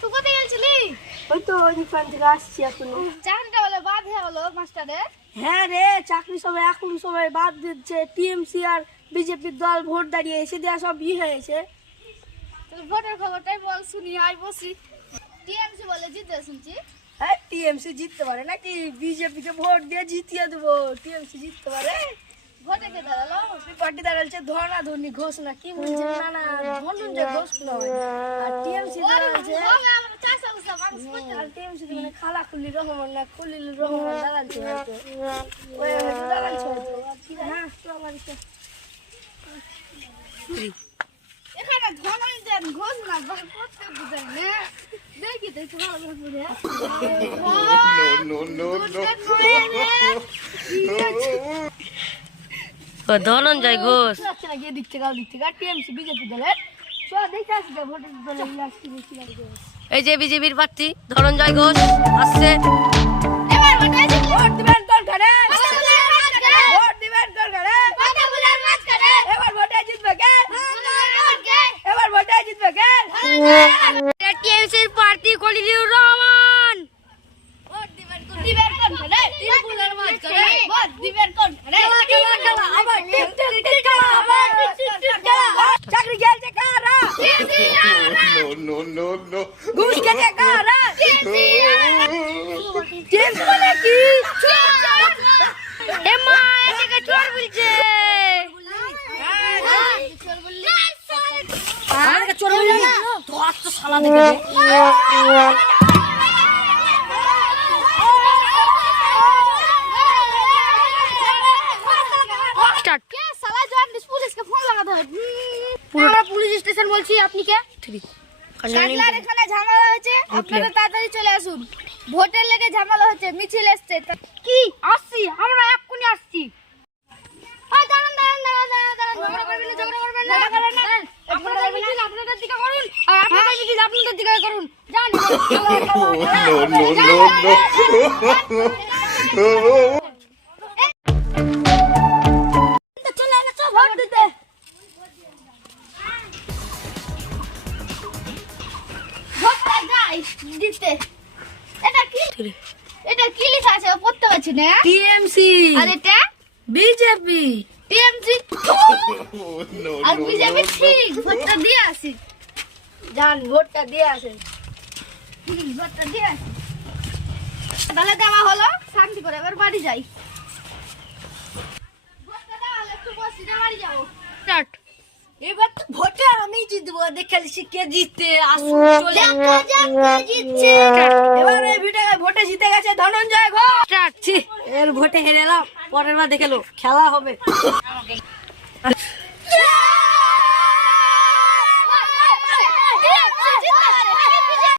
তুই কোথায় গেছিলি? ওই তো ওইখান থেকে আসছি এখন। চাকরিটা বলে বাদ হয়ে গেল মাস্টারের। হ্যাঁ রে, চাকরি সবাই এখন সবাই বাদ দিচ্ছে। টিএমসি আর বিজেপির দল ভোট দাঁড়িয়ে এসে দেওয়া সব হয়েছে। তোর ভোটের খবরটাই বল শুনি, আয় বসি। টিএমসি বলে জিতে শুনছি। হ্যাঁ, টিএমসি জিততে পারে নাকি? বিজেপিকে ভোট দিয়ে জিতিয়ে দেবো। টিএমসি জিততে পারে? ভোটে কে দাঁড়ালো? পার্টি দাঁড়াচ্ছে ধর্ণাধর্ণী ঘোষণা, কি বলছে না না ধনঞ্জয় ঘোষ নয়। আর টিএমসি দাঁড়াচ্ছে আর টিএমসি মানে খালাকুলি রহমান না খলিল রহমান দাঁড়াচ্ছে হয়তো। ওই হয়তো দাঁড়াচ্ছে হয়তো। হ্যাঁ, এখানে ধনঞ্জয় ঘোষ না করতে বুঝাই না। দেখি তো একটু ভালো করে বুঝে। ধনঞ্জয় ঘোষ গিয়ে দিক থেকে টিএমসি বিজেপি দলের সব দেখে আসছে ভোটের দলের এই যে বিজেপির প্রার্থী ধনঞ্জয় ঘোষ আসছে। এবার ভোটে ভোট দিবেন কোন ঘরে? ভোট দিবেন কোন ঘরে? এবার ভোটে জিতবে কে? এবার ভোটে জিতবে কে? টিএমসির প্রার্থী খলিলুর রহমান। চাকরি গেলছে কারা? ঘুষ খেতে কারা? টিএমসি বলে কি? এ মা এটাকে চোর বলছে। আমাকে চোর বলি না তো আস্তে শালা দেখে দে। স্টার্ট। কে সালা জন্ডিস পুলিশকে ফোন লাগাতে হবে। পুরো পুলিশ স্টেশন বলছি, আপনি কে? কাটলার এখানে ঝামেলা হয়েছে, আপনারা তাড়াতাড়ি চলে আসুন। ভোটের লেগে ঝামেলা হচ্ছে, মিছিল এসছে। কি আসছি? আমরা এক্ষুনি আসছি। দাঁড়ান ঝগড়া করবেন না, ঝগড়া করবেন না। আপনারা মিছিল আপনাদের দিকে করুন আর আপনারা মিছিল আপনাদের দিকে করুন। জান চলে এসো ভোট দিতে। ভোটটা যাই দিতে। এটা কি লেখা আছে পড়তে পারছি না। টিএমসি আর এটা বিজেপি টিএমসি আর বিজেপি ঠিক। ভোটটা দিয়ে আসি, যান ভোটটা দিয়ে আসেন। ভোটটা দিয়ে আসি। তাহলে দেওয়া হলো, শান্তি করে এবার বাড়ি যাই। ভোটটা দেওয়া হলো, একটু বসি না বাড়ি যাবো। স্টার্ট। এবার তো ভোটে আমি জিতবো, দেখে কে জিততে আসুন চলে। দেখা যাক কে জিতছে। এবার এই ভিডিও ভোটে জিতে গেছে ধনঞ্জয় ঘোষ। স্টার্ট। এর ভোটে হেরে এলাম, পরের বার দেখে লো খেলা হবে।